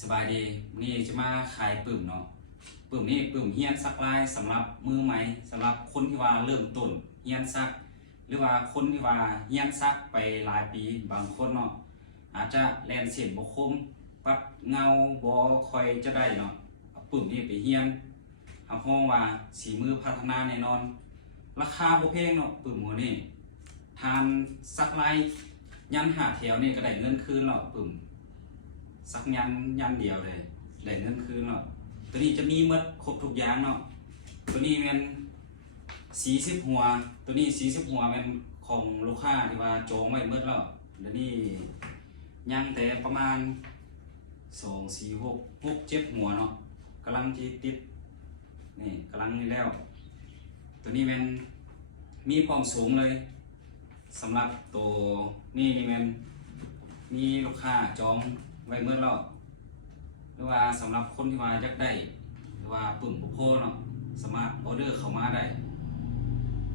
สบายดีนี่จะมาขายปึ่มเนาะปึ่มนี่ปึ่มเฮียนซักลายสำหรับมือใหม่สำหรับคนที่ว่าเริ่มต้นเฮียนซักหรือว่าคนที่ว่าเฮียนซักไปหลายปีบางคนเนาะอาจจะแลนเสียนบกคมปัดเงาบอคอยจะได้เนาะเอาปึ่มนี่ไปเฮียนเอาห้องว่าสีมือพัฒนาแน่นอนราคาบ่แพงเนาะปึ่มหัวนี่ทานซักลายยันหาแถวนี่ก็ได้เงินคืนเนาะปึ่ม สักยันเดียวเลยได้เงินคืนเนาะตัวนี้จะมีหมดครบทุกอย่างเนาะตัวนี้เป็น40หัวตัวนี้40หัวเป็นของลูกค้าที่ว่าจองไว้หมดแล้วเดี๋ยวนี้ยังแต่ประมาณ2 4 6 7หัวเนาะกำลังที่ติดนี่กำลังนี่แล้วตัวนี้เป็นมีความสูงเลยสำหรับตัวนี่เป็นมีลูกค้าจองไว้เมื่อรอบหรือว่าสำหรับคนที่มาอยากได้หรือว่าปุ่มผู้โพเนาะสามารถออเดอร์เข้ามาได้